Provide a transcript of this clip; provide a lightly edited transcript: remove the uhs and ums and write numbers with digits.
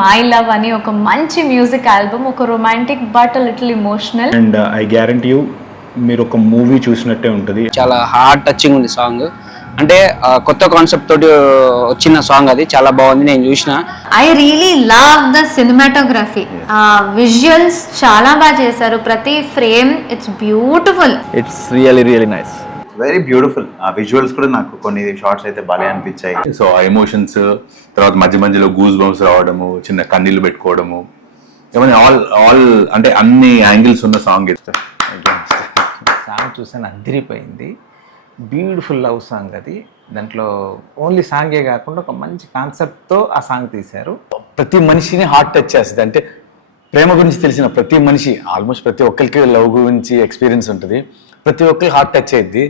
My love అని ఒక మంచి మ్యూజిక్ ఆల్బమ్, ఒక romantic but little emotional. And I guarantee you మీరు ఒక మూవీ చూసినట్టే ఉంటుంది. చాలా హార్ట్ టచింగ్ ఉంది సాంగ్. అంటే కొత్త కాన్సెప్ట్ తోటి వచ్చిన సాంగ్, అది చాలా బాగుంది, నేను చూసిన. I really love the cinematography, visuals చాలా బాగా చేశారు, ప్రతి frame it's beautiful. It's really nice, very beautiful. ఆ విజువల్స్ కూడా నాకు కొన్ని షార్ట్స్ అయితే బాగా అనిపించాయి. సో ఆ ఎమోషన్స్, తర్వాత మధ్య మధ్యలో గూస్ బంప్స్ రావడము, చిన్న కన్నీళ్ళు పెట్టుకోవడము, ఏమైనా ఆల్ అంటే అన్ని యాంగిల్స్ ఉన్న సాంగ్. సాంగ్ చూసాను, అదిరిపోయింది. బ్యూటిఫుల్ లవ్ సాంగ్ అది. దాంట్లో ఓన్లీ సాంగే కాకుండా ఒక మంచి కాన్సెప్ట్తో ఆ సాంగ్ తీశారు. ప్రతి మనిషిని హార్ట్ టచ్ చేస్తుంది. అంటే ప్రేమ గురించి తెలిసిన ప్రతి మనిషి, ఆల్మోస్ట్ ప్రతి ఒక్కరికి లవ్ గురించి ఎక్స్పీరియన్స్ ఉంటుంది, ప్రతి ఒక్కరికి హార్ట్ టచ్ అయ్యిద్ది.